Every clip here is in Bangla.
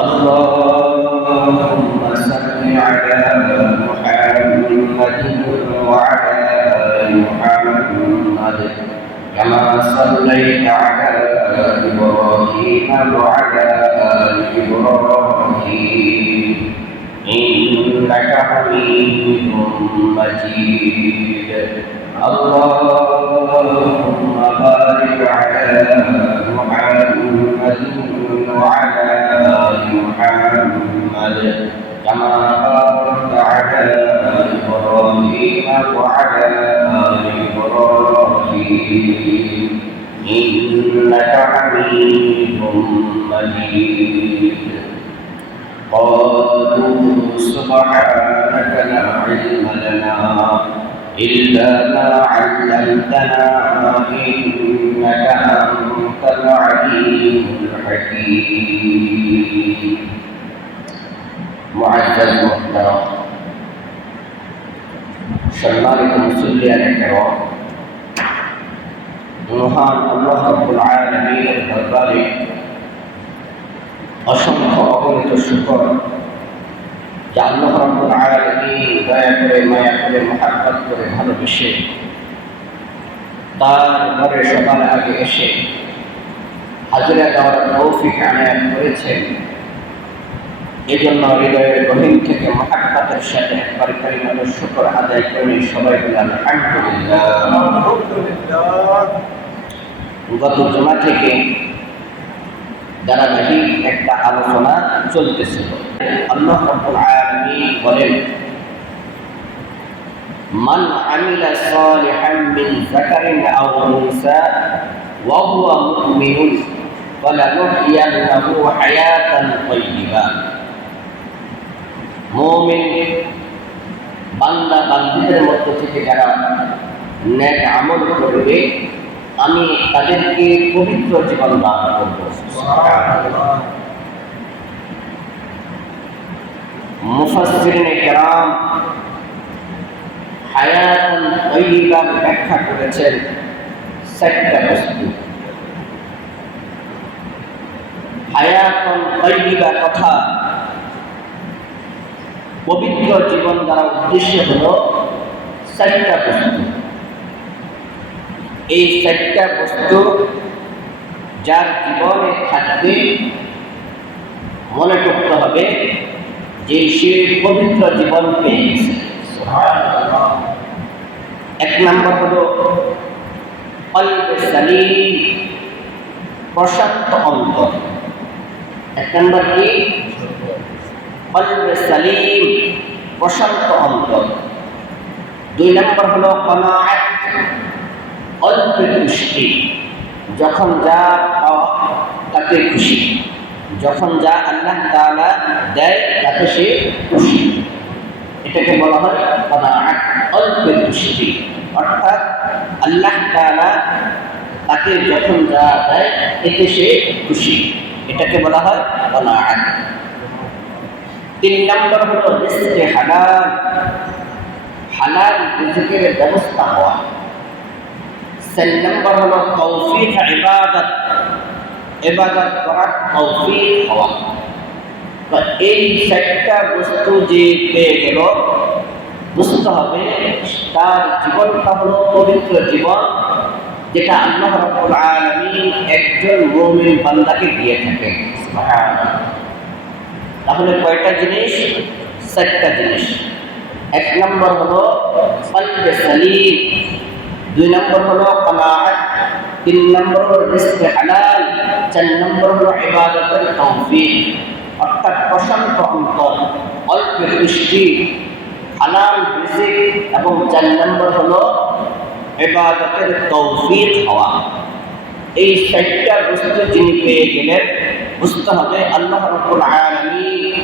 اللهم صل على محمد وعلى آل محمد كما صليت على إبراهيم وعلى آل إبراهيم إنك حميد مجيد. اللهم بارك على محمد وعلى آل محمد كما باركت على إبراهيم وعلى آل إبراهيم إنك حميد مجيد. قالوا سبحانك لا علم لنا إلا ما علمتنا إنك أنت العليم الحكيم. معزز محترم সম্মানিত মুসল্লিয়ান কিরাম, মহান আল্লাহ রাব্বুল আলামিনের দরবারে অসংখ্য অগণিত শুকর যে আল্লাহ রাব্বুল আলামিন দয়া করে, মায়া করে, মহব্বত করে, ভালোবেসে তার ঘরে সবার আগে এসে হাজিরা দেওয়ার তৌফিক আনায়াত করেছেন। এজন্য হৃদয়ের গহীন থেকে মহব্বতের সাথে একবার কালিমাতুর শুকর আদায় করে সবাই বলে আলহামদুলিল্লাহ। গত জুমা থেকে ধারাবাহিক একটা আলোচনা চলতেছিল। আল্লাহ রাব্বুল আলামিন বলেন, মান আমিলা সালিহান মিন যাকারিন আও উনসা ওয়া হুয়া মুমিনুন ফালানুহইয়ান্নাহু হায়াতান তাইয়্যিবা। মুমিন বান্দা বান্দীদের মধ্য থেকে যারা নেক আমল করবে আমি তাদেরকে পবিত্র জীবন দান করব। মুফাসসিরিনে কেরাম হায়াতুন তাইয়্যিবা ব্যাখ্যা করেছেন চারটা বস্তু। হায়াতুন তাইয়্যিবা কথা পবিত্র জীবন দ্বারা উদ্দেশ্য হলো চারটা বস্তু। এই চারটা বস্তু যার জীবনে থাকবে মনে করতে হবে যে সে পবিত্র জীবন পেয়ে গেছে। এক নম্বর হলো কলবে সালিম, প্রশান্ত অন্তর। এক নম্বর কি? কলবে সালিম, প্রশান্ত অন্তর। দুই নম্বর হলো কনাআত, অল্পে খুশি, যখন যা পাওয়া তাতে খুশি, যখন যা আল্লাহ তাআলা দেয় তাতে সে খুশি। এটাকে বলা হয় কনাআত, অল্পে খুশি। অর্থাৎ আল্লাহ তাআলা তাকে যখন যা দেয় এতে সে খুশি, এটাকে বলা হয় কনাআত। তিন নম্বর হলো রিজকে হালাল, হালাল রিজকের ব্যবস্থা হওয়া। চার নম্বর হলো তৌফিক ইবাদত, ইবাদত করার তৌফিক হওয়া। এই চারটা বস্তু যে পেয়ে গেল বুঝতে হবে তার জীবনটা হলো পবিত্র জীবন, যেটা আল্লাহ রাব্বুল আলামিন একজন মুমিন বান্দাকে দিয়ে থাকেন। তাহলে কয়টা জিনিস? চারটা জিনিস। এক নম্বর হলো কলবে সালিম, দুই নম্বর হলো কনাআত, তিন নম্বর হলো রিজকে হালাল, চার নম্বর হলো ইবাদতের তৌফিক, অর্থাৎ প্রশান্ত অন্তর, অল্প দৃষ্টি, হালাল রিজিক, এবং চার নম্বর হলো ইবাদতের তৌফিক হওয়া। এই চারটা বস্তু যিনি পেয়ে গেলেন বুঝতে হবে আল্লাহ রাব্বুল আলামিন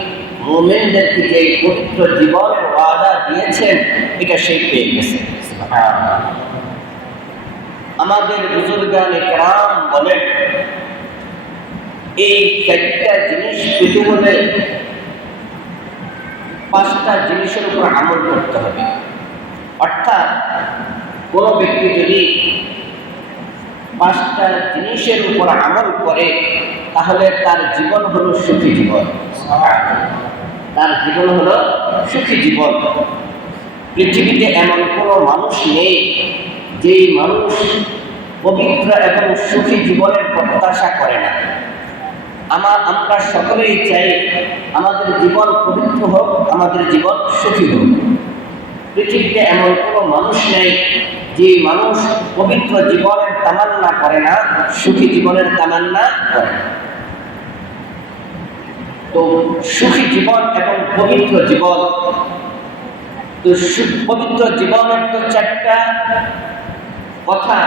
মুমিনদেরকে যে পবিত্র জীবনের ওয়াদা দিয়েছেন এটা সে পেয়ে গেছে। আমাদের বুজুর্গানে কেরাম বলেন এই চারটা জিনিস পেতে হলে পাঁচটা জিনিসের উপর আমল করতে হবে। অর্থাৎ কোনো ব্যক্তি যদি পাঁচটা জিনিসের উপর আমল করে তাহলে তার জীবন হলো সুখী জীবন। তার জীবন হলো সুখী জীবন। পৃথিবীতে এমন কোনো মানুষ নেই যেই মানুষ পবিত্র এবং সুখী জীবনের প্রত্যাশা করে না। আমরা সকলেই চাই আমাদের জীবন পবিত্র হোক, আমাদের জীবন সুখী হোক। পৃথিবীতে এমন কোনো মানুষ নেই যে মানুষ পবিত্র জীবনের তামান্না করে না, সুখী জীবনের তামান্না করে না। তো সুখী জীবন এবং পবিত্র জীবন, তো পবিত্র জীবনের তো চারটা কথা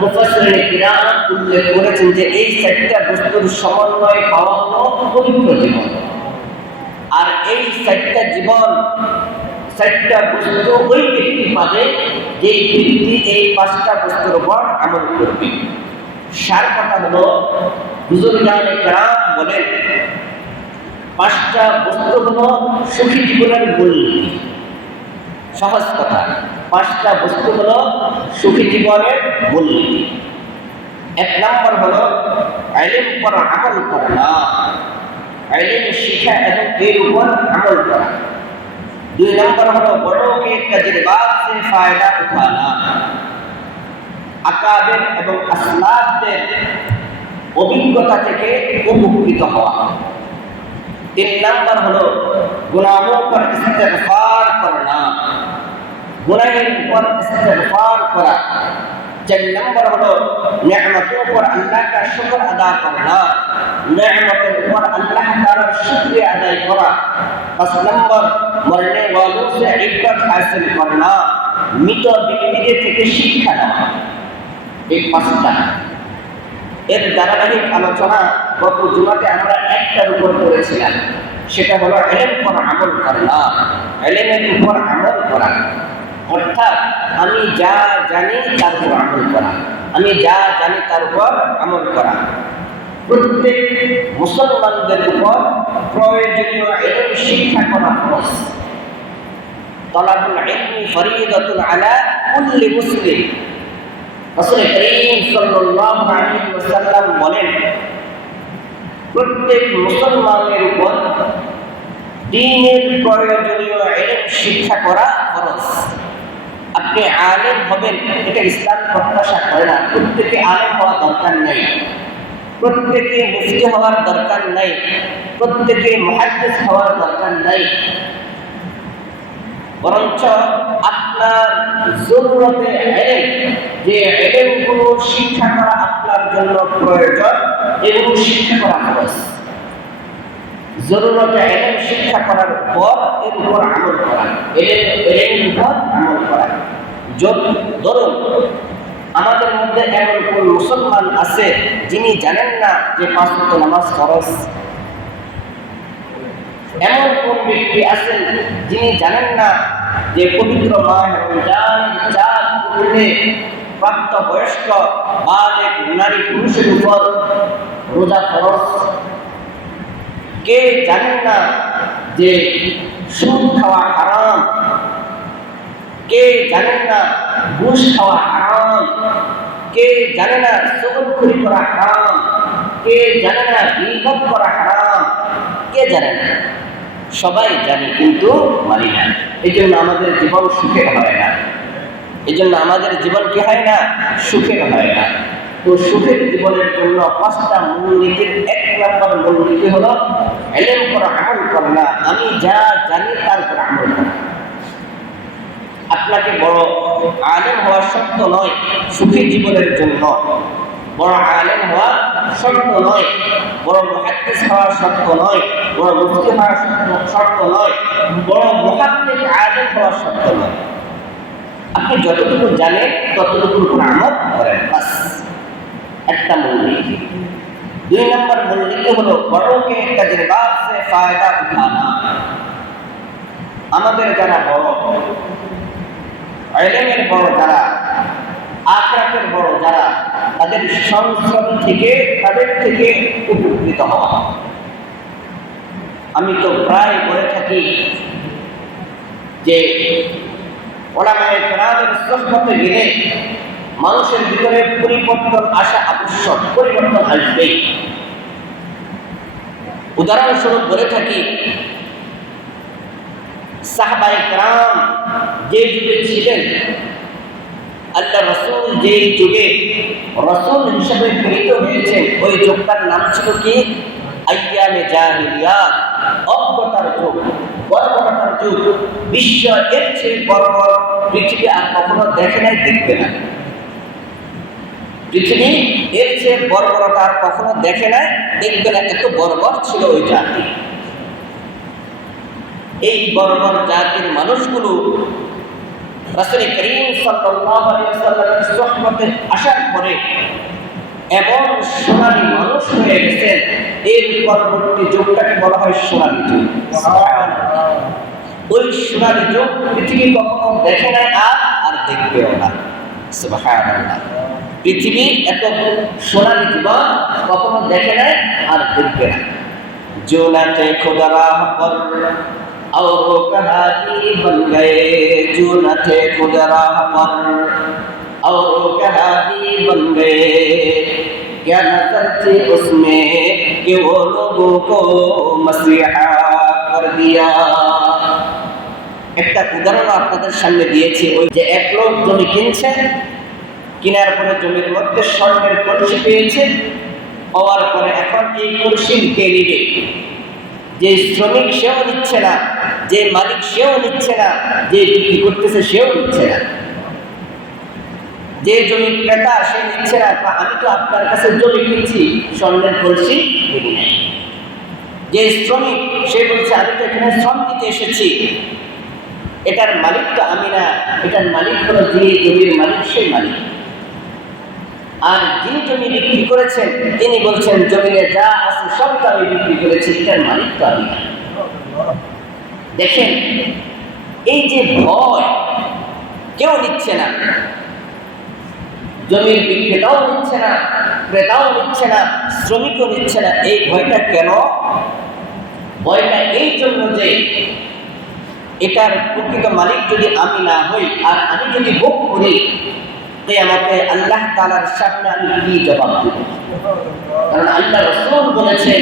মুফাসসিরিনে কিরাম উল্লেখ করেছেন যে এই চারটা বস্তুর সমন্বয়ে পাওয়া হলো পবিত্র জীবন। আর এই চারটা জীবন, চারটা বস্তু ওই ব্যক্তি পাবে যেই ব্যক্তি এই পাঁচটা বস্তুর উপর আমল করবে। সার কথা হলো বুজুর্গানে কিরাম বলেন পাঁচটা বস্তু হলো সুখী জীবনের মূলনীতি। সহজ কথা, পাঁচটা বস্তু হলো সুখী জীবনের মূলনীতি। এক নম্বর হলো ইলম পর আমল করা, ইলম শিখা এবং এর উপর আমল করা। দুই নম্বর হলো বড়োं के तजुर्बात से फायदा उठाना, আকাবের এবং আসলাফদের অভিজ্ঞতা থেকে উপকৃত হওয়া। তিন নম্বর হলো গুনাहों पर इस्तिगफार करना, गुनाहेर पर इस्तिगफार करा। चार नंबर हलो नेमतों पर अल्लाह का शुक्र अदा करना, नेमतों पर अल्लाह ताला शुक्रिया अदा करा। 5 नंबर मरने वालों से इज्जत हासिल करना, मृत व्यक्तिদের থেকে শিক্ষা নেওয়া। এই পাঁচটা এর ধারাবাহিক আলোচনা গত জুমাতে আমরা একটার উপর করেছিলাম, সেটা হলো ইলম পর আমল করা, ইলমের উপর আমল করা। অর্থাৎ আমি যা জানি তার উপর আমল করা, আমি যা জানি তার উপর আমল করা। প্রত্যেক মুসলমানদের উপর প্রয়োজনীয় ইলম শিক্ষা করা ফরজ। তলাবুল ইলমি ফরিদাতুন আলা কুল্লি মুসলিম। রাসূল করিম সাল্লাল্লাহু আলাইহি ওয়াসাল্লাম বলেন প্রত্যেক মুসলমানের উপর দ্বীনের প্রয়োজনীয় ইলম শিক্ষা করা ফরজ। আপনি আলেম হবেন এটা ইসলাম প্রত্যাশা করে না। প্রত্যেকে আলেম হওয়া দরকার নেই, প্রত্যেকে মুফতি হওয়ার দরকার নাই, প্রত্যেকে মুহাদ্দিস হওয়ার দরকার নাই। বরঞ্চ আপনার জরুরতে ইলম, যে ইলমগুলো শিক্ষা করা আপনার জন্য প্রয়োজন, এগুলো শিক্ষা করা ফরজ। জরুরতে ইলম শিক্ষা করার পর এর উপর আমল করা, ইলমের উপর আমল করা। ধরুন আমাদের মধ্যে এমন কোন মুসলমান আছে যিনি জানেন না যে 5 ওয়াক্ত নামাজ ফরজ? এমন কোন ব্যক্তি আছেন যিনি জানেন না যে পবিত্র মাহ রমজানের চাঁদ উঠলে প্রাপ্ত বয়স্ক বালেগ নারী পুরুষের উপর রোজা ফরজ? কে জানেন না যে সুদ খাওয়া হারাম? কে জানেন না ঘুষ খাওয়া হারাম? কে জানে না চগলখড়ি করা হারাম? কে জানে না গীবত করা হারাম? কে জানে না? সবাই জানি, কিন্তু মানি না। এই জন্য আমাদের জীবন সুখের হয় না, এই জন্য আমাদের জীবন কি হয় না? সুখের হয় না। তো সুখের জীবনের জন্য 5টা মূলনীতির 1 নম্বর মূলনীতি হলো ইলম করা, আমল করা না। আমি যা জানি তার উপর আমল করা। আপনাকে বড় আলেম হওয়া শর্ত নয় সুখী জীবনের জন্য, বড় আলেম হওয়া শর্ত নয়, বড় মুহাদ্দিস হওয়া শর্ত নয়, বড় মুফতি হওয়া শর্ত নয়, বড় মুহাদ্দিস আলেম হওয়া শর্ত নয়। আপনি যতটুকু জানেন ততটুকুর উপর আমল করেন, বাস। একটা মূলনীতি। 2 নম্বর মূলনীতি হলো বড়কে তাজরিবাত সে ফায়দা উঠানা। আমাদের যারা বড়, ইলমের বড় যারা, আখিরাতের বড় যারা, তাদের সংস্রব থেকে, তাদের থেকে উপকৃত হওয়া। আমি তো প্রায় বলে থাকি যে উলামায়ে কেরামের সুহবতে গেলে মানুষের ভিতরে পরিবর্তন আসা আবশ্যক, পরিবর্তন আসবেই। উদাহরণস্বরূপ বলে থাকি, সাহাবায়ে কেরাম যে যুগে ছিলেন, আল্লাহ রাসূল যে যুগে রাসূল হিসেবে প্রেরিত হয়েছেন, ওই যুগটার নাম ছিল কি? আইয়ামে জাহিলিয়াত, অজ্ঞতার যুগ, বর্বরতার যুগ। বিশ্ব এর চেয়ে বর্বর পৃথিবী আর কখনো দেখে নাই, দেখবে না। পৃথিবী এর চেয়ে বর্বরতা আর কখনো দেখে নাই, দেখবে না। এত বর্বর ছিল ওই জাতি। এই বর্বর জাতির মানুষগুলো রাসূল করিম সাল্লাল্লাহু আলাইহি ওয়াসাল্লামের সুহবতে আসার পরে এমন সোনালী মানুষ হয়ে গেছেন, এর পরবর্তী যুগটাকে বলা হয় সোনালী যুগ। ওই সোনালী যুগ পৃথিবী কখনো দেখে নাই, আর দেখবেও না। সুবহানাল্লাহ। পৃথিবী এত সোনালী জীবন কখনো দেখে নাই, আর দেখবে না। জুনাতে খুদা রাহ পর और वो कहानी बन गए, जो न थे खुद राह पर और वो कहानी बन गए, क्या नजर थी उसमें कि वो लोगों को मसीहा कर दिया। একটা উদাহরণ আপনাদের সামনে দিয়েছি। ওই যে এক লোক জমি কিনছে, কেনার পরে জমির মধ্যে স্বর্ণের কলসি পেয়েছে, পাওয়ার পরে এখন এই কলসি কে নিবে? যে শ্রমিক সেও নিচ্ছে না, যে মালিক সেও নিচ্ছে না, যে বিক্রি করতেছে সেও নিচ্ছে না, যে জমি ক্রেতা সে নিচ্ছে না। আমি তো আপনার কাছে জমি কিনছি, স্বর্ণের কলসি কিনি নাই। যে শ্রমিক সে বলছে আমি তো এখানে শ্রম দিতে এসেছি, এটার মালিক তো আমি না, এটার মালিক হলো যিনি জমির মালিক, সেই মালিক। আর যিনি জমি বিক্রি করেছেন তিনি বলছেন জমিনে যা আছে সব তো আমি বিক্রি করেছি, এটার মালিক তো আমি না। দেখেন, এই যে ভয়, কেউ নিচ্ছে না, জমির বিক্রেতাও নিচ্ছে না, ক্রেতাও নিচ্ছে না, শ্রমিকও নিচ্ছে না। এই ভয়টা কেন? ভয়টা এই জন্য যে এটার প্রকৃত মালিক যদি আমি না হই, আর আমি যদি ভোগ করি, কিয়ামতে আল্লাহ তাআলার সামনে আমি কি জবাব দেব? কারণ আল্লাহ রাসূল বলেছেন,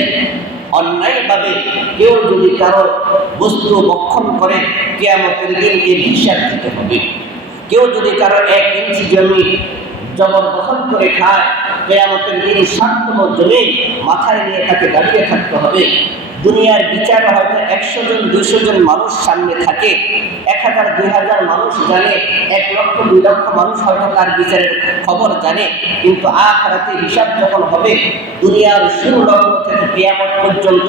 অন্যায়ভাবে কেউ যদি কারো বস্তু ভক্ষণ করে, কিয়ামতের দিন এর হিসাব দিতে হবে। কেউ যদি কারো 1 ইঞ্চি জমি জবরদখল করে খায়, কিয়ামতের দিন 7তম জমি মাথায় নিয়ে তাকে দাঁড়িয়ে থাকতে হবে। দুনিয়ার বিচারে হয়তো 100 জন 200 জন মানুষ সামনে থাকে, 1000 2000 মানুষ জানে, 1 লক্ষ 2 লক্ষ মানুষ হয়তো তার বিচারের খবর জানে। কিন্তু আখিরাতে হিসাব যখন হবে, দুনিয়ার শুরু লগ্ন থেকে কিয়ামত পর্যন্ত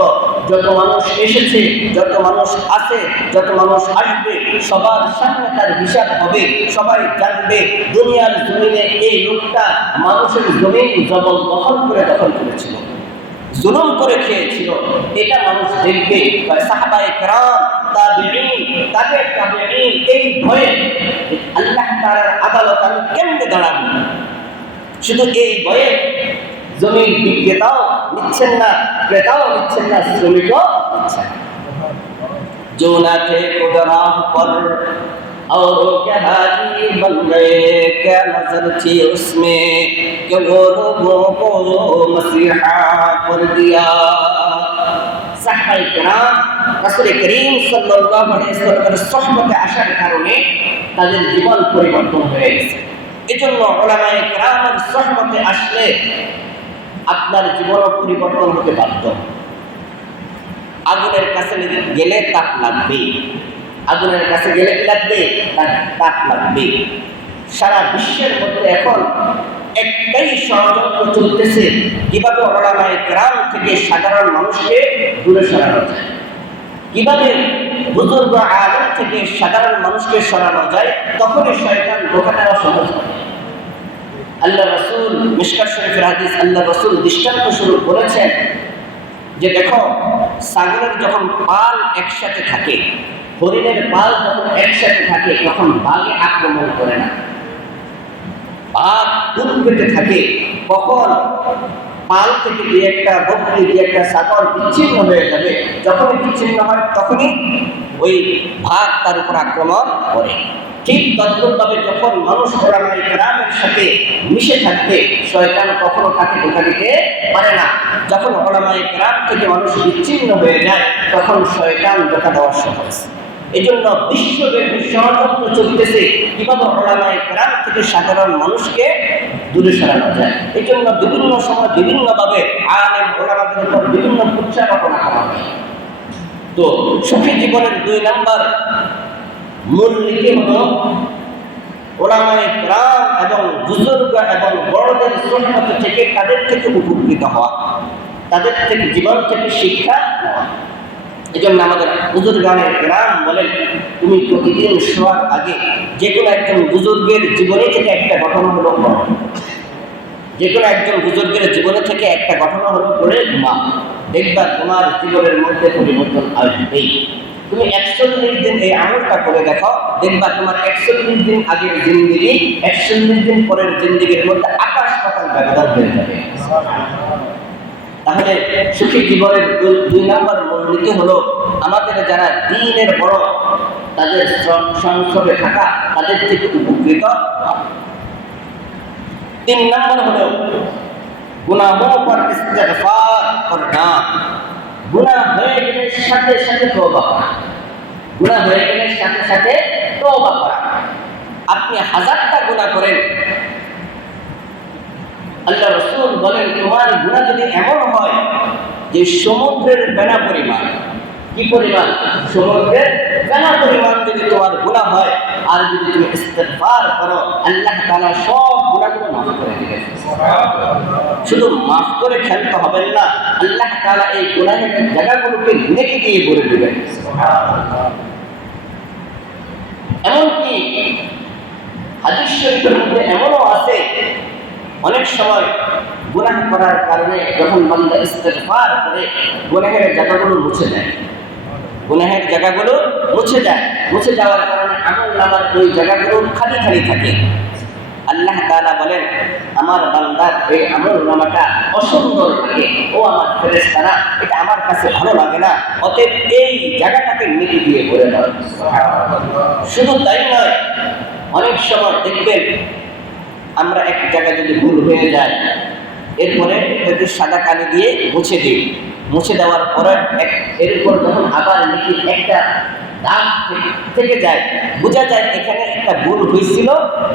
যত মানুষ এসেছে, যত মানুষ আছে, যত মানুষ আসবে, সবার সামনে তার হিসাব হবে। সবাই জানবে দুনিয়ার জমিনে এই লোকটা মানুষের জমিন জবরদখল করে দখল করেছিল, জুলুম করে খেয়েছিল। এটা মানুষ দেখবে। সাহাবায়ে কেরাম, তাবিঈন, তাবিঈন এই ভয়ে আল্লাহ তাআলার আদালত আমি কেমনে দাঁড়াবো, শুধু এই ভয়ে জমির বিক্রেতাও নিচ্ছেন না, ক্রেতাও নিচ্ছেন না, শ্রমিকও নিচ্ছেন না। जो न थे खुद राह पर और वो कहानी बन गए, क्या नजर थी उसमें कि वो लोगों को मसीहा कर दिया। সাহাবায়ে কেরাম রাসূল করিম সাল্লাল্লাহু আলাইহি ওয়াসাল্লামের সুহবতে আসার কারণে তাদের জীবন পরিবর্তন হয়ে গেছে। এজন্য উলামায়ে কেরামের সুহবতে আসলে আপনার জীবনও পরিবর্তন হতে বাধ্য। আগুনের কাছে গেলে তাপ লাগবে, আগুনের কাছে গেলে কি লাগবে? তাপ লাগবে। সারা বিশ্বের মধ্যে এখন একটাই ষড়যন্ত্র চলতেছে, কিভাবে উলামায়ে কেরাম থেকে সাধারণ মানুষকে দূরে সরানো যায়, কিভাবে বুজুর্গ আলেম থেকে সাধারণ মানুষকে সরানো যায়। তখনই শয়তান ধোঁকা দেওয়া সহজ হয়। আল্লাহ রাসূল মিশকাত শরীফের হাদিস, আল্লাহ রাসূল দৃষ্টান্ত স্বরূপ বলেছেন যে দেখো, ছাগলের যখন পাল একসাথে থাকে, হরিণের পাল যখন একসাথে থাকে, তখন বাঘে আক্রমণ করে না। বাঘ দুধ পেতে থাকে, কখন পাল থেকে দিয়ে একটা বকরি দিয়ে একটা ছাগল বিচ্ছিন্ন হয়ে যাবে, যখনই বিচ্ছিন্ন হয় তখনই ওই বাঘ তার উপর আক্রমণ করে। ঠিক তদ্রূপভাবে যখন মানুষ ওলামায়ে কেরামের সাথে মিশে থাকবে, শয়তান কখনো তাকে ধোঁকা দিতে পারে না। যখন ওলামায়ে কেরাম থেকে মানুষ বিচ্ছিন্ন হয়ে যায়, তখন শয়তান ধোঁকা দেওয়া সহজ। এই জন্য বিশ্বব্যাপী ষড়যন্ত্র চলতেছে কিভাবে ওলামায়ে কেরাম থেকে সাধারণ মানুষকে দূরে সরানো যায়। এই জন্য বিভিন্ন সময় বিভিন্নভাবে আলেম ওলামাদের উপর বিভিন্ন প্রচারণা করা হয়। তো সুখী জীবনের 2 নম্বর মূলনীতি হলো ওলামায়ে কেরাম এবং বুজুর্গ এবং বড়দের সুন্নাত থেকে তাদের থেকে উপকৃত হওয়া, তাদের থেকে জীবন থেকে শিক্ষা নেওয়া। এই জন্য আমাদের বুজুর্গানে কেরাম বলেন, তুমি প্রতিদিন শোয়ার আগে যে কোনো একজন বুজুর্গের জীবনী থেকে একটা ঘটনা হলো পড়ো, যে কোনো একজন বুজুর্গের জীবনে থেকে একটা ঘটনা হলো পড়ে মা, দেখবা তোমার জীবনের মধ্যে পরিবর্তন আসবেই। তুমি 41 দিন এই আমলটা করে দেখো, দেখবা তোমার 41 দিন আগের জিন্দেগি 41 দিন পরের জিন্দেগির মধ্যে আকাশ পাতাল ব্যবধান হয়ে যাবে। তাহলে সুখী জীবনের 2 নম্বর মূলনীতি হলো আমাদের যারা দ্বীনের বড়, তাদের সংসদে থাকা, তাদের থেকে উপকৃত। 3 নম্বর হলো গুনাহোं पर इस्तिगफार करना, গুনাহ হয়ে গেলে সাথে সাথে তওবা করা, গুনাহ হয়ে গেলে সাথে সাথে তওবা করা। আপনি 1000টা গুনাহ করেন, আল্লাহ রাসূল বলেন তোমার গুনাহ যদি এমন হয় যে সমুদ্রের বেনা পরিমাণ, কি পরিমাণ? সমুদ্রের বেনা পরিমাণ যদি তোমার গুনাহ হয়, আর যদি তুমি ইস্তিগফার করো, আল্লাহ তাআলা সব গুনাহগুলো মাফ করে দিবেন। শুধু মাফ করে খেলতে হবে না, আল্লাহ তাআলা এই গুনাহের জায়গাগুলোকে নেকি দিয়ে ভরে দিবেন। এমনকি হাদিস শরীফের মধ্যে এমনও আছে, অনেক সময় গুনাহ করার কারণে যখন বান্দা ইস্তিগফার করে, গুনাহের জায়গাগুলো মুছে যায়, গুনাহের জায়গাগুলো মুছে যায়। মুছে যাওয়ার কারণে আমলনামার ওই জায়গাগুলো খালি খালি থাকে। আল্লাহ তাআলা বলেন, আমার বান্দার এই আমলনামাটা অসুন্দর লাগে, ও আমার ফেরেশতারা, এটা আমার কাছে ভালো লাগে না, অতএব এই জায়গাটাকে নেকি দিয়ে ভরে দাও। শুধু তাই নয়, অনেক সময় দেখবেন আমরা এক জায়গায় যদি ভুল হয়ে যায়, এরপরে একটু সাদা কালি দিয়ে মুছে দিই, মুছে দেওয়ার পরে এরপর যখন আবার লিখি একটা দাগ থেকে যায়, বোঝা যায় এখানে একটা ভুল হয়েছিল,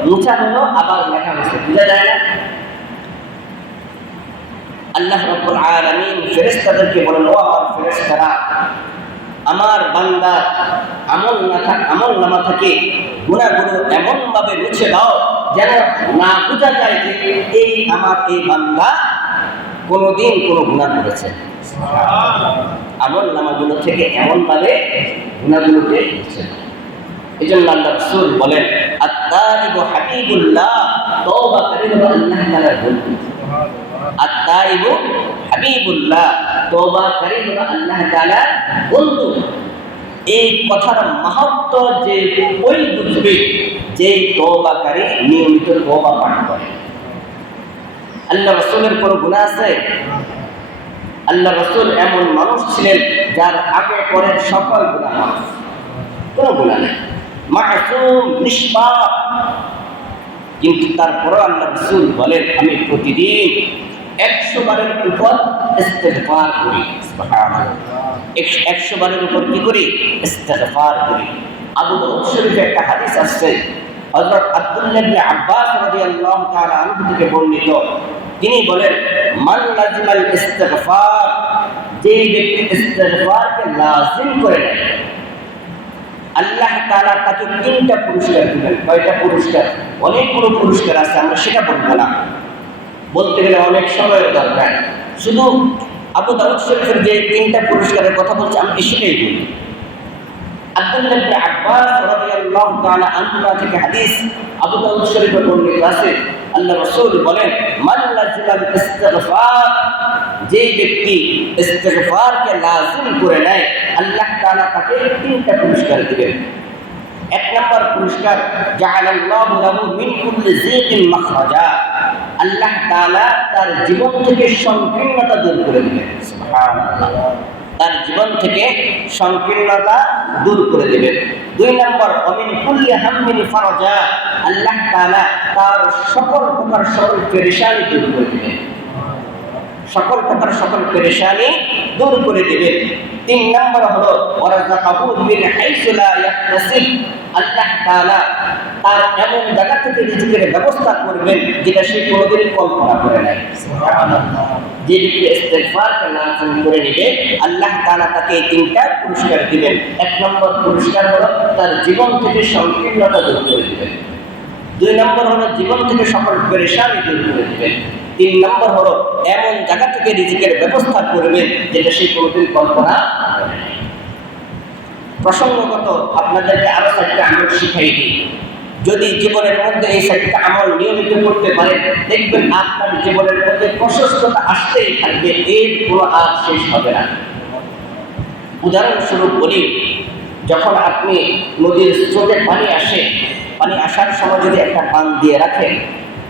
মুছা হলো আবার লেখা হয়েছে, বোঝা যায় না? আল্লাহ রাব্বুল আলামিন ফেরেশতাদেরকে বলেন, ও আমার ফেরেশতারা, আমার বান্দার আমলনামা থেকে গুনাহগুলো এমনভাবে মুছে দাও যেন না বোঝা যায় যে এই আমার এই বান্দা কোনোদিন কোনো গুনাহ করেছে। আমলনামাগুলো থেকে এমনভাবে গুনাহগুলোকে মুছে দাও। এই জন্য আল্লাহ রাসূল বলেন, আত-তাইবু হাবিবুল্লাহ, তওবাকারী হলো আল্লাহ তাআলার বন্ধু। আত-তাইবু হাবিবুল্লাহ, তওবাকারী হলো আল্লাহ তাআলার বন্ধু। এই কথার মাহাত্ম্য যে ওই বুঝবে যে তওবাকারী নিয়মিত তওবা পাঠ করে। আল্লাহ রাসূলের কোনো গুনাহ আছে? আল্লাহ রাসূল এমন মানুষ ছিলেন যার আগে পরে সকল গুনাহ মাফ, কোনো গুনাহ নেই, মাসুম, নিষ্পাপ। কিন্তু তারপরেও আল্লাহ রাসূল বলেন, আমি প্রতিদিন 100 বারের উপর ইস্তিগফার করি। সুবহানাল্লাহ, 100 বারের উপর কি করি? ইস্তিগফার করি। আবু দাউদ শরীফে একটা হাদিস আছে, হযরত আব্দুল্লাহ ইবনে আব্বাস রাদিয়াল্লাহু তাআলা আনহু থেকে বর্ণিত, তিনি বলেন, মান লাজিমাল ইস্তিগফার, যে ব্যক্তি ইস্তিগফারকে লাজিম করে নেয়, আল্লাহ তাআলা তাকে 3টা পুরস্কার দিবেন। কয়টা পুরস্কার? অনেকগুলো পুরস্কার আছে, আমরা সেটা বলবো না, বলতে গেলে অনেক সময়ের দরকার। শুধু আবু দাউদ শরীফের যে 3টা পুরস্কারের কথা বলছে আমি সেটাই বলি। আব্দুল্লাহ ইবনে আব্বাস রাদিয়াল্লাহু তাআলা আনহু থেকে হাদিস আবু দাউদ শরীফে বর্ণিত আছে, আল্লাহ রাসূল বলেন, মান লাজিমাল ইস্তিগফার, যে ব্যক্তি ইস্তিগফারকে লাজিম করে নেয়, আল্লাহ তাআলা তাকে 3টা পুরস্কার দিবেন। 1 নম্বর পুরস্কার, জাআলাল্লাহু লাহু মিন কুল্লি যিকিন মাখরাজা, আল্লাহ তাআলা তার জীবন থেকে সংকীর্ণতা দূর করে দিবেন। সুবহানাল্লাহ। তার জীবন থেকে সংকীর্ণতা দূর করে দেবেন। 2 নম্বর অমিন কুল্লি হাম্মিন ফারজা, আল্লাহ তাআলা তার সকল পেরেশানি দূর করে দেবেন, সকল পেরেশানি দূর করে দেবেন। 3 নম্বর হলো ওয়ারাযাকাহু মিন হাইসু লা ইয়াহতাসিব, আল্লাহ তাআলা তার এমন জায়গা থেকে রিজিকের ব্যবস্থা করবেন যেটা সে কোনোদিন কল্পনা করে নাই। সুবহানাল্লাহ। যে ব্যক্তি ইস্তিগফারকে লাজিম করে নেবে, আল্লাহ তাআলা তাকে 3টা পুরস্কার দিবেন। 1 নম্বর পুরস্কার হলো তার জীবন থেকে সংকীর্ণতা দূর করে দিবেন। 2 নম্বর হলো জীবন থেকে সকল পেরেশানি দূর করে দিবেন। 3 নম্বর হলো এমন জায়গা থেকে রিজিকের ব্যবস্থা করবেন যেটা সে কোনোদিন কল্পনা করে নাই। প্রসঙ্গগত আপনাদেরকে আরো 4টা আমল শিখাই দিই। যদি জীবনের মধ্যে এই 4টা আমল নিয়মিত করতে পারেন, দেখবেন আপনার জীবনের মধ্যে প্রশস্ততা আসতেই থাকবে, এর কোনো আর শেষ হবে না। উদাহরণস্বরূপ বলি, যখন আপনি নদীর স্রোতে পানি আসে, পানি আসার সময় যদি একটা পান দিয়ে রাখেন,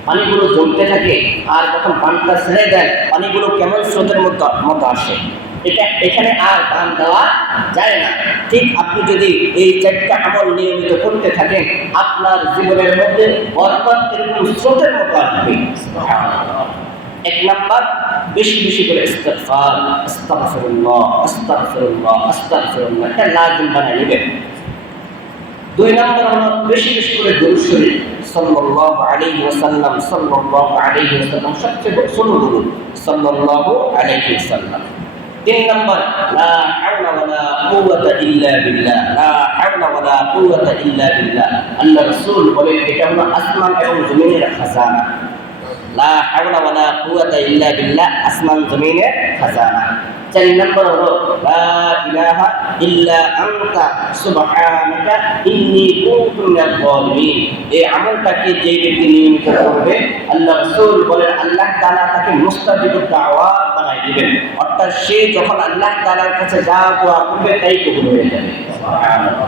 পানিগুলো জমতে থাকে, আর যখন পানটা ছেড়ে দেন পানিগুলো কেমন স্রোতের মতো আসে, এখানে আর পান দেওয়া যায় না। ঠিক আপনি যদি এই 4টা আমল নিয়মিত করতে থাকেন, আপনার জীবনের মধ্যে বরকত এরকম স্রোতের মতো আসবে। 1 নাম্বার, বেশি বেশি করে ইস্তিগফার, আস্তাগফিরুল্লাহ আস্তাগফিরুল্লাহ আস্তাগফিরুল্লাহ, এটা লাজিম বানায় নেবেন। 2 নম্বর হলো বেশি বেশি করে দুরূদ শরীফ সাল্লাল্লাহু আলাইহি ওয়াসাল্লাম, সাল্লাল্লাহু আলাইহি ওয়াসাল্লাম, সবচেয়ে বড় দুরূদ সাল্লাল্লাহু আলাইহি ওয়াসাল্লাম। 3 নম্বর, লা হাওলা ওয়ালা কুওয়াতা ইল্লা বিল্লাহ, লা হাওলা ওয়ালা কুওয়াতা ইল্লা বিল্লাহ। আল্লাহ রাসূল বলেন এটা হলো আসমান এবং জমিনের খাজানা। লা হাওলা ওয়ালা কুওয়াতা ইল্লা বিল্লাহ, আসমান জমিনের খাজানা। 4 নম্বর হলো লা ইলাহা ইল্লা আনতা সুবহানাকা ইন্নী কুনতু মিনাল যালিমিন। এই আমলটাকে যে ব্যক্তি নিয়মিত করবে, আল্লাহ রাসূল বলেন আল্লাহ তাআলা তাকে মুস্তাজিবুদ দাওয়া বানায় দিবেন। অর্থাৎ সে যখন আল্লাহ তাআলার কাছে যা দোয়া করবে তাই কবুল হয়ে যাবে। সুবহানাল্লাহ।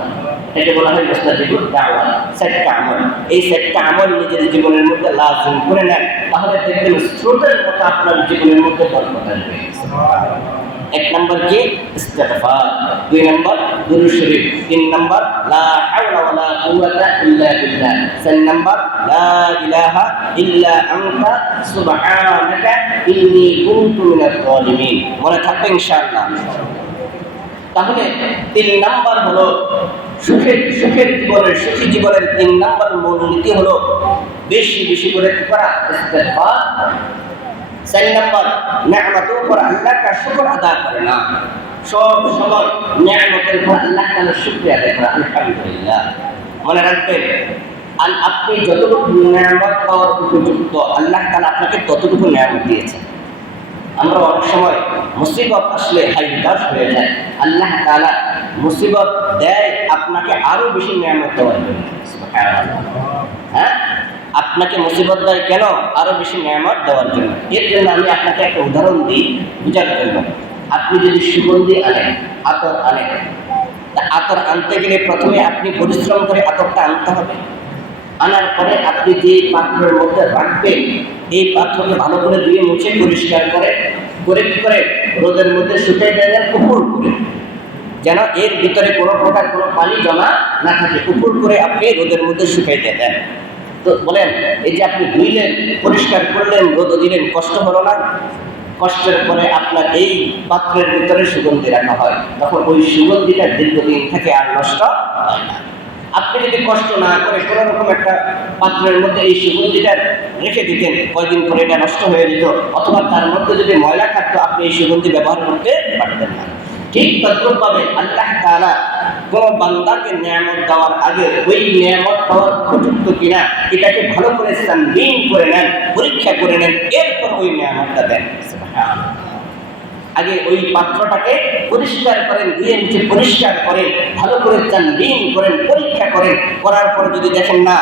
এটাকে বলা হয় মুস্তাজিবুদ দাওয়া। 4টা আমল, এই 4টা আমল নিজের জীবনের মধ্যে লাজিম করে নেন, তাহলে দেখবেন স্রোতের মতো আপনার জীবনের মধ্যে বরকত আসবে। সুবহানাল্লাহ। 1 নম্বর কি ইস্তিগফার, 2 নম্বর দুরূদ শরীফ, 3 নম্বর লা হাওলা ওয়ালা কুওয়াতা ইল্লা বিল্লাহ, 4 নম্বর লা ইলাহা ইল্লা আনতা সুবহানাকা ইন্নী কুনতু মিনাল যালিমিন। মনে থাকবে ইনশাআল্লাহ। তাহলে 3 নম্বর হলো সুখী জীবনের 3 নম্বর মূলনীতি হলো বেশি বেশি করে কি করা, ইস্তিগফার। 4 নম্বর, নিয়ামতের উপর আল্লাহর শুকর আদায় করে না, সব সময় নিয়ামতের উপর আল্লাহ তাআলার শুকরিয়া আদায় করা, আলহামদুলিল্লাহ। মনে রাখবেন, আপনি যতটুকু নিয়ামত পাওয়ার উপযুক্ত, আল্লাহ তাআলা আপনাকে ততটুকু নিয়ামত দিয়েছেন। আমরা অনেক সময় মুসিবত আসলে হাইদাস হয়ে যায়, আল্লাহ তাআলা মুসিবত দেয় আপনাকে আরো বেশি নিয়ামত দেওয়ার জন্য। সুবহানাল্লাহ। হ্যাঁ, আপনাকে মুসিবত দেয় কেন? আরো বেশি নিয়ামত দেওয়ার জন্য। এর জন্য আমি আপনাকে একটা উদাহরণ দিই বুঝার জন্য। আপনি যদি সুগন্ধি আনেন, আতর আনেন, তা আতর আনতে গেলে প্রথমে আপনি পরিশ্রম করে আতরটা আনতে হবে। আনার পরে আপনি যে পাত্রের মধ্যে রাখবেন, এই পাত্রকে ভালো করে ধুয়ে মুছে পরিষ্কার করে কি করে রোদের মধ্যে শুকিয়ে দেন, উপর করে, যেন এর ভিতরে কোনো প্রকার কোনো পানি জমা না থাকে। উপর করে আপনি রোদের মধ্যে শুকিয়ে দেন। তো বলেন, এই যে আপনি ধুইলেন, পরিষ্কার করলেন, রোদ দিলেন, কষ্ট হলো না? কষ্টের পরে আপনার এই পাত্রের ভিতরে সুগন্ধি রাখা হয়, তখন ওই সুগন্ধিটা দীর্ঘদিন থেকে আর নষ্ট হয় না। আপনি যদি কষ্ট না করে কোনো রকম একটা পাত্রের মধ্যে এই সুগন্ধিটা রেখে দিতেন, কয়দিন পরে এটা নষ্ট হয়ে যেত, অথবা তার মধ্যে যদি ময়লা থাকতো, আপনি এই সুগন্ধি ব্যবহার করতে পারতেন না। ঠিক তদ্রূপভাবে আল্লাহ তাআলা কোন বান্দাকে নিয়ামত দেওয়ার আগে ওই নিয়ামত পাওয়ার উপযুক্ত কিনা এটাকে ভালো করে সানবিন করে নেন, পরীক্ষা করে নেন, এরপর ওই নিয়ামতটা দেন। সুবহানাল্লাহ। আগে ওই পাত্রটাকে পরিষ্কার করেন, ধুয়ে মুছে পরিষ্কার করেন, ভালো করে সানবিন করেন, পরীক্ষা করেন, করার পর যদি দেখেন না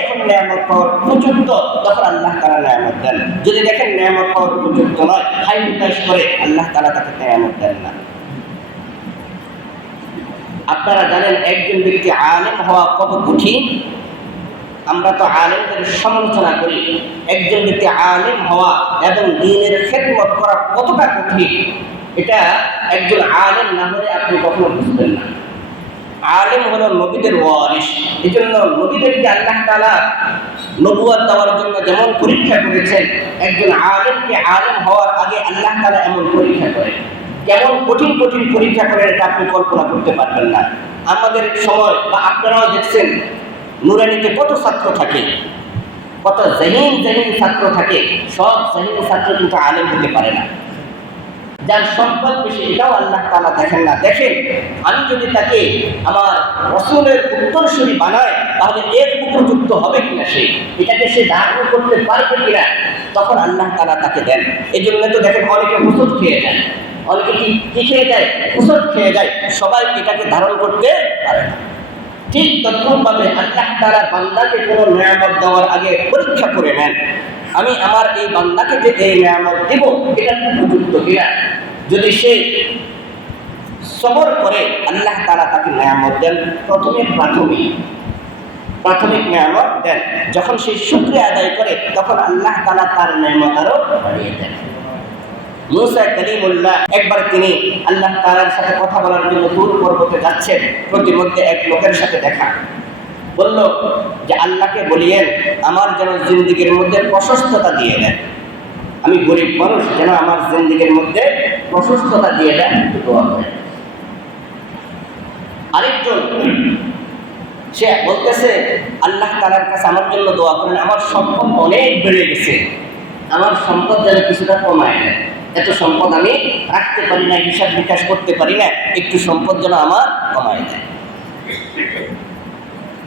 এখন নিয়ামত পাওয়ার উপযুক্ত, তখন আল্লাহ তাআলা নিয়ামত দেন। যদি দেখেন নিয়ামত পাওয়ার উপযুক্ত নয়, হাই হুতাশ করে, আল্লাহ তাআলা তাকে নিয়ামত দেন না। আপনারা জানেন একজন ব্যক্তি আলেম হওয়া কত কঠিন। আমরা তো আলেমদের সমালোচনা করি, একজন ব্যক্তি আলেম হওয়া এবং দ্বীনের খেদমত করা কতটা কঠিন, এটা একজন আলেম না হলে আপনি কখনো বুঝবেন না। আলেম হলো নবীদের ওয়ারিস, এই জন্য নবীদেরকে আল্লাহ তাআলা নবুয়ত দেওয়ার জন্য যেমন পরীক্ষা করেছেন, একজন আলেমকে আলেম হওয়ার আগে আল্লাহ তাআলা এমন পরীক্ষা করেন। কেমন কঠিন কঠিন পরীক্ষা করেন এটা আপনি কল্পনা করতে পারবেন না। আমাদের সময় বা আপনারাও দেখছেন নুরানিতে কত ছাত্র থাকে, কত জাহিন ছাত্র থাকে। সব জাহিন ছাত্র কিন্তু আলেম হতে পারে না। যার সম্পদ বেশি এটাও আল্লাহ তাআলা দেখেন না। দেখেন, আমি যদি তাকে আমার রাসূলের উত্তরসূরি বানাই তাহলে এর উপযুক্ত হবে কিনা, এটাকে সে ধারণ করতে পারবে কিনা, তখন আল্লাহ তাআলা তাকে দেন। এই জন্য তো দেখেন অনেকে ওষুধ খেয়ে যায়, অনেকে কি খেয়ে যায়, ওষুধ খেয়ে যায়, সবাই এটাকে ধারণ করতে পারে না। ঠিক তদ্রূপভাবে আল্লাহ তাআলা বান্দাকে কোনো নিয়ামত দেওয়ার আগে পরীক্ষা করে নেন, আমি আমার এই বান্দাকে যে এই নিয়ামত দেব এটা উপযুক্ত কিনা। যদি সে সবর করে আল্লাহ তাআলা তাকে নিয়ামত দেন, প্রাথমিক নিয়ামত দেন। যখন সে শুকরিয়া আদায় করে তখন আল্লাহ তাআলা তার নিয়ামত আরো বাড়িয়ে দেন। মুসা কালিমুল্লাহ একবার তিনি আল্লাহ তাআলার সাথে কথা বলার জন্য দূর পর্বতে যাচ্ছেন, প্রতিমধ্যে এক লোকের সাথে দেখা, বলল যে আল্লাহকে বলিয়েন আমার যেন জিন্দেগির মধ্যে প্রশস্ততা দিয়ে দেন, আমি গরিব মানুষ, যেন আমার জিন্দেগির মধ্যে প্রশস্ততা দিয়ে দেন, দোয়া করেন। আরেকজন সে বলতেছে আল্লাহ তাআলার কাছে আমার জন্য দোয়া করেন, আমার সম্পদ অনেক বেড়ে গেছে, আমার সম্পদ যেন কিছুটা কমায় দেন, এত সম্পদ আমি রাখতে পারি না, হিসাব বিকাশ করতে পারি না, একটু সম্পদ যেন আমার কমায় দেয়।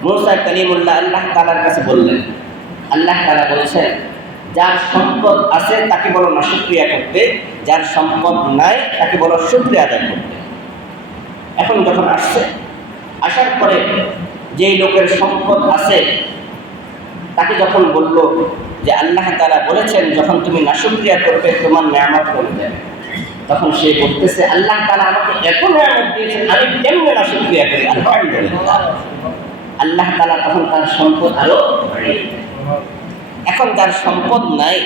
মুসা কালিমুল্লাহ আল্লাহ তাআলার কাছে বললেন, আল্লাহ তাআলা বলছেন যার সম্পদ আছে তাকে বলো না শুকরিয়া করতে, যার সম্পদ নাই তাকে বলো শুকরিয়া আদায় করতে। এখন যখন আসার পরে যেই লোকের সম্পদ আছে তাকে যখন বলল যে আল্লাহ তাআলা বলেছেন যখন তুমি নাশুকরিয়া করবে তোমার নিয়ামত কমে যাবে, তখন সে বলতেছে আল্লাহ তাআলা আমাকে এত নিয়ামত দিয়েছেন, আমি কেমনে নাশুকরিয়া করি? আলহামদুলিল্লাহ। আল্লাহ তাআলা তখন তার সম্পদ আরো বাড়িয়ে দেন। এখন যার সম্পদ নাই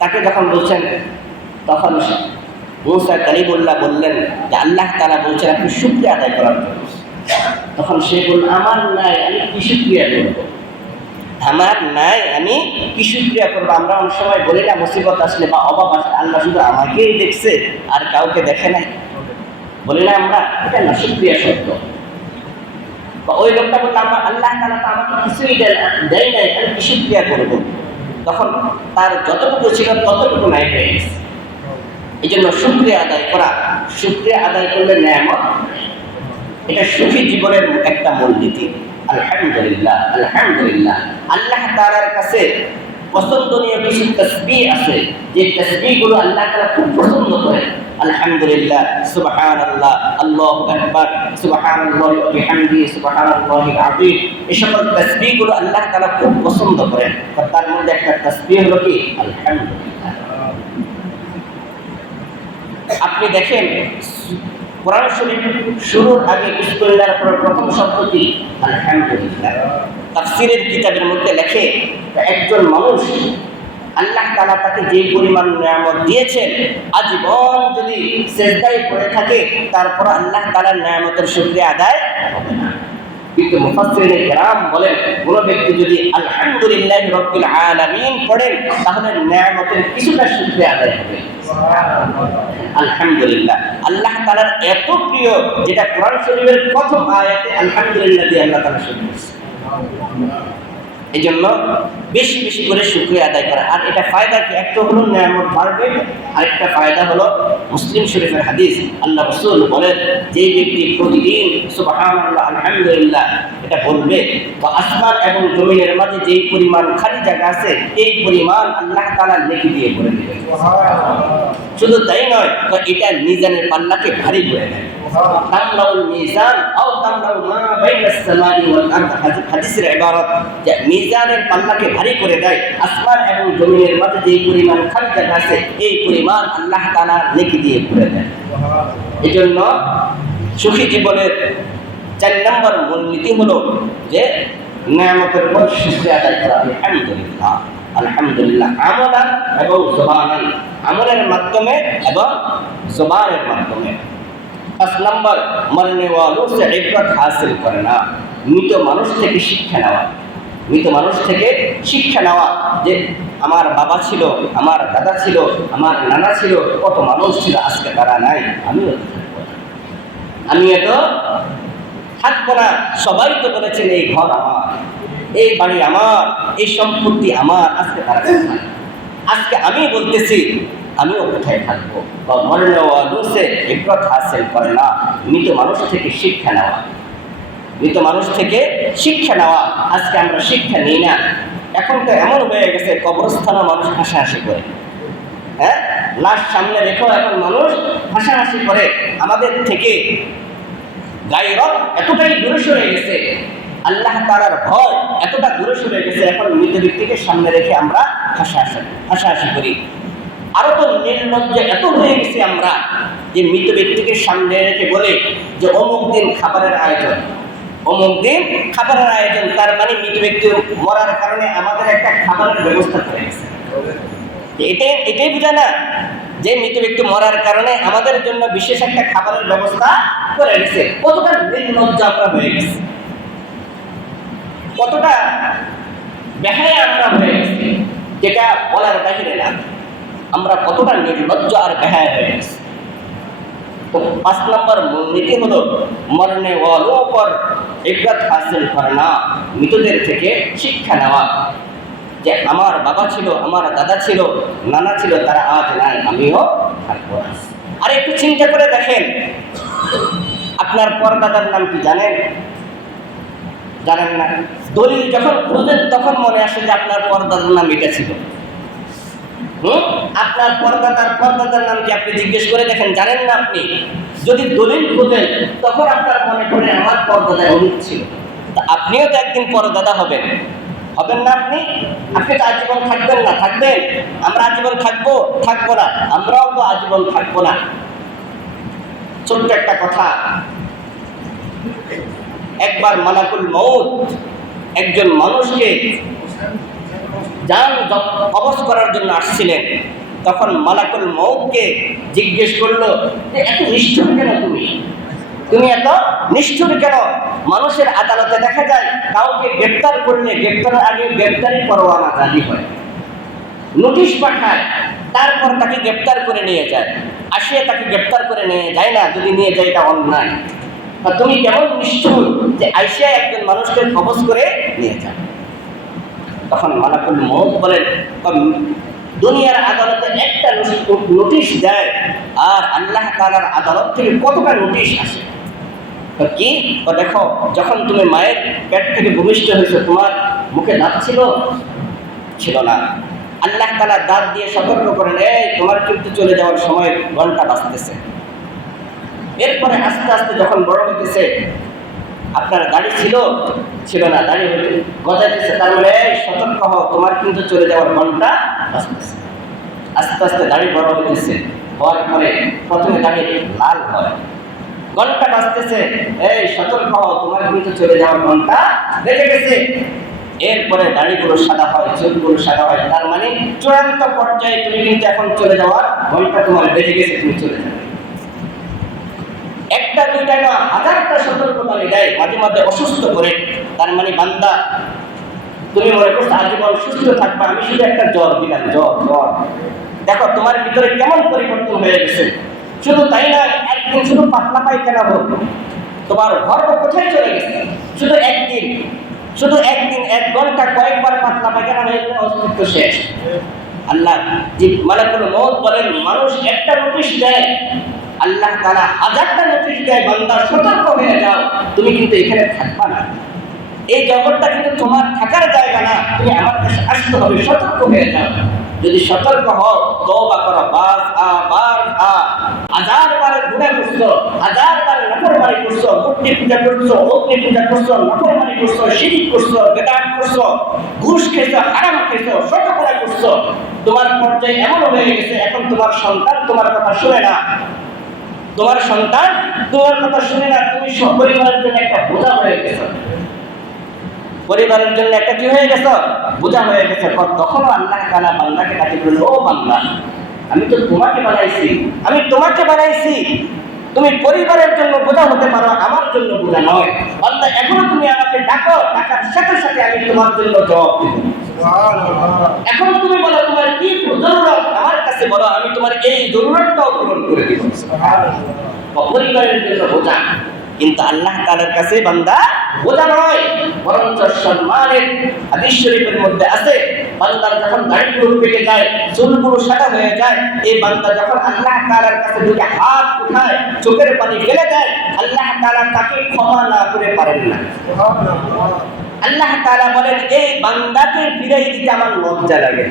তাকে যখন বলছেন, তখন মুসা কালিমুল্লাহ বললেন যে আল্লাহ তাআলা বলছেন আপনি শুকরিয়া আদায় করার জন্য। তখন সে বলল আমার নাই, আমি কি শুকরিয়া করব? আমার নাই, আমি কি শুকরিয়া করবো? আমরা অনেক সময় বলি না, মুসিবত আসলে বা অভাব আসলে আল্লাহ শুধু আমাকেই দেখছে আর কাউকে দেখে নাই, বলি না আমরা, এটা না শুকরিয়া শব্দ। ওই লোকটা বললো আমার আল্লাহ তাআলা তো আমাকে কিছুই দেয় নাই, আমি কি শুকরিয়া করবো? তখন তার যতটুকু ছিল ততটুকু নাই হয়ে গেছে। এই জন্য শুকরিয়া আদায় করা, শুকরিয়া আদায় করলে নিয়ামত, এটা সুখী জীবনের একটা মূলনীতি। আলহামদুলিল্লাহ, আলহামদুলিল্লাহ। আল্লাহ তাআলার কাছে পছন্দনীয় কিছু তাসবিহ আছে, যে তাসবিহগুলো আল্লাহ তাআলা খুব পছন্দ করেন। আলহামদুলিল্লাহ, সুবহানাল্লাহ, আল্লাহু আকবার, সুবহানাল্লাহি ওয়া বিহামদিহি, সুবহানাল্লাহিল আযীম, এই সকল তাসবিহগুলো আল্লাহ তাআলা খুব পছন্দ করেন। তার মধ্যে একটা তাসবিহ হলো কি আলহামদুলিল্লাহ। আপনি দেখেন কোরআন শরীফ শুরুর আগে বিসমিল্লাহর পরে প্রথম শব্দ কি? আলহামদুলিল্লাহ। তাফসীরের কিতাবের মধ্যে লেখে একজন মানুষ আল্লাহ তাআলা তাকে যে পরিমাণ নিয়ামত দিয়েছেন, আজীবন যদি সিজদায় পড়ে থাকে তারপর আল্লাহ তাআলার নিয়ামতের শুকরিয়া আদায় হবে না। কিন্তু মুফাসসিরিনে কেরাম বলেন কোন ব্যক্তি যদি আলহামদুলিল্লাহি রাব্বিল আলামিন পড়েন তাহলে নিয়ামতের কিছুটা শুকরিয়া আদায় হবে। আলহামদুলিল্লাহ আল্লাহ তাআলার এত প্রিয়, যেটা কোরআন শরীফের প্রথম আয়াতে আলহামদুলিল্লাহ দিয়ে আল্লাহ তাআলা শুরু করেছেন। এই জন্য বেশি বেশি করে শুকরিয়া আদায় করা। আর এটা ফায়দা কি? একটা হলো নিয়ামত বাড়বে, আরেকটা ফায়দা হলো মুসলিম শরীফের হাদিস, আল্লাহ রাসূল বলেন যে ব্যক্তি প্রতিদিন সুবহানাল্লাহ আলহামদুলিল্লাহ এটা বলবে, তো আসমান এবং জমিনের মাঝে যেই পরিমাণ খালি জায়গা আছে এই পরিমাণ আল্লাহ তাআলা নেকি দিয়ে ভরে দেবেন। শুধু তাই নয়, তো এটা মিজানের পাল্লাকে ভারী করে দেয়। তামলাউল মিজান আও তামলাউ মা বাইনাস সামাই ওয়াল আরদ, হাদিসের ইবারত যে মিজানের পাল্লাকে ভারী করে দেয়। আসমান এবং জমিনের মাঝে যে পরিমাণ খালি জায়গা আছে এই পরিমাণ আল্লাহ তাআলা নেকি দিয়ে ভরে দেয়। এজন্য সুখী জীবনের 4 নম্বর মূলনীতি হলো যে নিয়ামতের উপর শুকরিয়া আদায় করা, আলহামদুলিল্লাহ আলহামদুলিল্লাহ, আমলান এবং জবানান, আমলের মাধ্যমে এবং জবানের মাধ্যমে। 5 নম্বর, মরনে ওয়ালোं से इबरत हासिल करना, মৃত মানুষ থেকে শিক্ষা নেওয়া। মৃত মানুষ থেকে শিক্ষা নেওয়া যে আমার বাবা ছিল, আমার দাদা ছিল, আমার নানা ছিল, কত মানুষ ছিল, আজকে তারা নাই, আমিও তো থাকবো না। সবাই তো বলেছেন এই ঘর আমার, এই বাড়ি আমার, এই সম্পত্তি আমার, আজকে তারা নাই। আজকে আমি বলতেছি আমিও কোথায় থাকবো। মরনে ওয়ালোं से इबरत हासिल करना, মৃত মানুষ থেকে শিক্ষা নেওয়া। মৃত মানুষ থেকে শিক্ষা নেওয়া। আজকে আমরা শিক্ষা নিই না। এখন তো এমন হয়ে গেছে, কবরস্থানে মানুষ হাসাহাসি করে, হ্যাঁ, লাশ সামনে রেখেও এখন মানুষ হাসাহাসি করে। আমাদের থেকে গায়রত এতটাই দূরে সরে গেছে, আল্লাহ তাআলার ভয় এতটা দূরে সরে গেছে, এখন মৃত ব্যক্তিকে সামনে রেখে আমরা হাসাহাসি করি। আরো তো নির্লজ্জ এত হয়ে গেছি আমরা যে মৃত ব্যক্তিকে সামনে রেখে বলে যে অমুক দিন খাবারের আয়োজন, অমুক দিন খাবারের আয়োজন। তার মানে মৃত ব্যক্তি মরার কারণে আমাদের একটা খাবারের ব্যবস্থা করে গেছে। এটাই বোঝা না যে মৃত ব্যক্তি মরার কারণে আমাদের জন্য বিশেষ একটা খাবারের ব্যবস্থা করে গেছে। কতটা নির্লজ্জ আমরা হয়ে গেছি, কতটা বেহায়া আমরা হয়ে গেছি, যেটা বলার বাহিরে না। আমরা কতটা নির্লজ্জ আর বেহায়া হয়ে গেছি। তো 5 নম্বর মূলনীতি হলো মরনে ওয়ালোं पर इबरत हासिल करना, মৃতদের থেকে শিক্ষা নেওয়া যে আমার বাবা ছিল, আমার দাদা ছিল, নানা ছিল, তারা আজ নাই, আমিও থাকবো না। আর একটু চিন্তা করে দেখেন, আপনার পরদাদার নাম কি জানেন? জানেন না। দলিল যখন খুঁজেন তখন মনে আসে যে আপনার পরদাদার নাম এটা ছিল। আপনার পরদাদার নাম কি আপনি জিজ্ঞেস করে দেখেন, জানেন না আপনি? যদি দলিল খোঁজেন তখন আপনার মনে পড়ে আমার পরদাদা অমুক ছিল। তা আপনিও তো একদিন পরদাদা হবেন, হবেন না? আপনি তো আজীবন থাকবেন না, থাকবেন? আমরা আজীবন থাকবো না, আমরাও তো আজীবন থাকবো না। ছোট্ট একটা কথা, একবার মালাকুল মউত একজন মানুষকে জান কবজ করার জন্য আসছিলেন। তখন মালাকুল মউতকে জিজ্ঞেস করলো যে এত নিষ্ঠুর কেন তুমি এত নিষ্ঠুর কেন? মানুষের আদালতে দেখা যায় কাউকে গ্রেফতার করলে গ্রেফতারের আগে গ্রেফতারি পরোয়ানা জারি হয়, নোটিশ পাঠায়, তারপর তাকে গ্রেফতার করে নিয়ে যায়। আসিয়া তাকে গ্রেফতার করে নিয়ে যায় না, যদি নিয়ে যায় এটা অন্যায়। তুমি কেমন নিষ্ঠুর যে আইসিয়া একজন মানুষকে কবজ করে নিয়ে যায়। তখন মালাকুল মউত বলেন, দুনিয়ার আদালতে একটা নোটিশ দেয় আর আল্লাহ তাআলার আদালত থেকে কতটা নোটিশ আসে। তো কি দেখো, যখন তুমি মায়ের পেট থেকে ভূমিষ্ঠ হয়েছে তোমার মুখে দাঁত ছিল না। আল্লাহ তাআলা দাঁত দিয়ে সতর্ক করেন, এই তোমার কিন্তু চলে যাওয়ার সময়, ঘন্টা বাজতেছে। এরপরে আস্তে আস্তে যখন বড় হইতেছে, আপনার দাড়ি ছিল না, দাড়ি গজাইতেছে, তার মানে সতর্ক হও, তোমার কিন্তু চলে যাওয়ার ঘন্টা বাজতেছে। আস্তে আস্তে দাড়ি বড় হইতেছে, হওয়ার পরে প্রথমে দাড়ি লাল হয়, ঘন্টা বাজতেছে, এই সতর্ক হও, তোমার কিন্তু চলে যাওয়ার ঘন্টা বেজে গেছে। এরপরে দাড়িগুলো সাদা হয়, চুলগুলো সাদা হয়, তার মানে চূড়ান্ত পর্যায়ে তুমি কিন্তু এখন চলে যাওয়ার ঘন্টা তোমার বেজে গেছে, তুমি চলে যাবে। একটা দুইটা না, হাজারটা সতর্কবাণী দেয়, মাঝে মাঝে অসুস্থ করে। তার মানে বান্দা, তুমি মনে করছো আজীবন সুস্থ থাকবে, আমি শুধু একটা জ্বর দিলাম, জ্বর। দেখো তোমার ভিতরে কেমন পরিবর্তন হয়ে গেছে। শুধু তাই না, একদিন শুধু পাতলা পায়খানা হোক, তোমার গর্ব কোথায় চলে গেছে? শুধু একদিন 1 ঘন্টা কয়েকবার পাতলা পায়খানা হয়ে গেলে অস্তিত্ব শেষ। আল্লাহ যে মালাকুল মউত বলেন, মানুষ একটা নোটিশ দেয়, আল্লাহ তাআলা হাজারটা নোটিশ দেয়, বান্দা সতর্ক হয়ে যাও, তুমি কিন্তু এখানে থাকবা না, এই জগৎটা কিন্তু তোমার থাকার জায়গা না, তুমি আমার কাছে আসতে হবে, সতর্ক হয়ে যাও। যদি সতর্ক হও, তওবা করো, বাস হাজারবার গুনাহ করছো, হাজারবার নাফরমানি করছো, মূর্তি পূজা করছো, অগ্নি পূজা করছো, নাফরমানি করছো, শিরক করছো, বেদাত করছো, ঘুষ খেয়েছো, হারাম খেয়েছো, শতকরা করছো, তোমার পর্যায়ে এমন হয়ে গেছে এখন তোমার সন্তান তোমার কথা শুনে না, তুমি সপরিবারের জন্য একটা বোঝা হয়ে গেছো। পরিবারের জন্য একটা কি হয়ে গেছে, বোঝা হয়ে গেছে। তখন আল্লাহ তাআলা বান্দাকে ডাকে বলল, ও বান্দা, আমি তো তোমাকে বানাইছি, আমি তোমাকে বানাইছি, তুমি পরিবারের জন্য বোঝা হতে পারো, আমার জন্য বোঝা নয়। বান্দা এখনো তুমি আমাকে ডাকো, ডাকার সাথে সাথে আমি তোমার জন্য জবাব দেব। এখন তুমি বলো তোমার কি জরুরত, আমার কাছে বলো, আমি তোমার এই জরুরতটাও পূরণ করে দিব। পরিবারের জন্য বোঝা, কিন্তু আল্লাহ তাআলার কাছে বান্দা বোঝা নয়, বরঞ্চ সম্মানের। হাদিস শরীফের মধ্যে আছে, বান্দার যখন দাড়িগুলো পেকে যায়, চুলগুলো সাদা হয়ে যায়, এই বান্দা যখন আল্লাহ তাআলার কাছে দুটি হাত উঠায়, চোখের পানি ফেলে দেয়, আল্লাহ তাআলা তাকে ক্ষমা না করে পারেন না। আল্লাহ তাআলা বলেন, এই বান্দাকে ফিরাই দিতে আমার লজ্জা লাগে,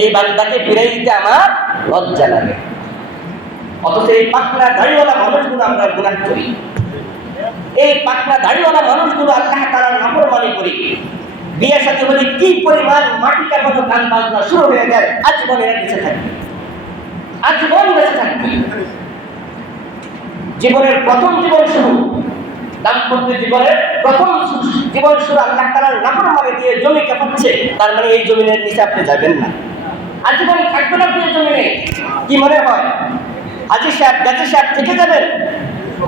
এই বান্দাকে ফিরাই দিতে আমার লজ্জা লাগে। অথচ এই পাকড়া দাড়িওয়ালা মানুষগুলো আমরা গুনাহ করি, এই পাকড়া দাড়িওয়ালা মানুষগুলো আল্লাহ তাআলার নাফরমানি করি। বিয়ে শাদী হলে কি পরিমাণ মাটি কাটানো গান বাজনা শুরু হয়ে যায়, আজীবন এরা বেঁচে থাকবে, আজীবন বেঁচে থাকবে। জীবনের প্রথম জীবন শুরু, দাম্পত্য জীবনের প্রথম জীবন শুরু আল্লাহ তাআলার নাফরমানি দিয়ে জমি কাঁপাচ্ছে, তার মানে এই জমিনের নিচে আপনি যাবেন না, আজীবন থাকবেন আপনি এই জমিনে। কি মনে হয় হাজী সাহেব গাজী সাহেব থেকে যাবেন?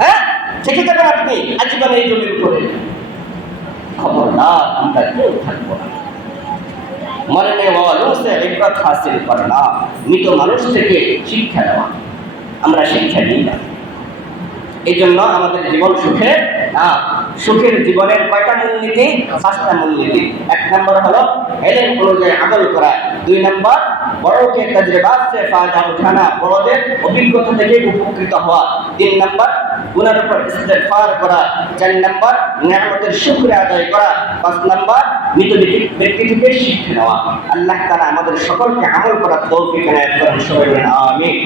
হ্যাঁ, থেকে যাবেন আপনি আজীবন এই জমির উপরে। খবরদার, আমরা কেউ থাকবো না। মরনে ওয়ালো সে ইবরাত হাসিল করনা, মৃত মানুষ থেকে শিক্ষা নেওয়া, আমরা শিক্ষা নিই না। এই জন্য আমাদের জীবন সুখের না। সুখের জীবনের কয়টা মূলনীতি? 5টা মূলনীতি। 1 নম্বর হলো এলেম অনুযায়ী আমল করা, 2 নম্বর বড়কে তাজরিবাত সে ফায়দা উঠানা, বড়দের অভিজ্ঞতা থেকে উপকৃত হওয়া, 3 নম্বর গুনার উপর ইস্তেগফার করা, 4 নম্বর নিয়ামতের শুকর আদায় করা, 5 নম্বর মৃত ব্যক্তি থেকে শিক্ষা নেওয়া। আল্লাহ তাআলা আমাদের সকলকে আমল করার তৌফিক এনায়েত করুন। সবাই বলেন আমিন।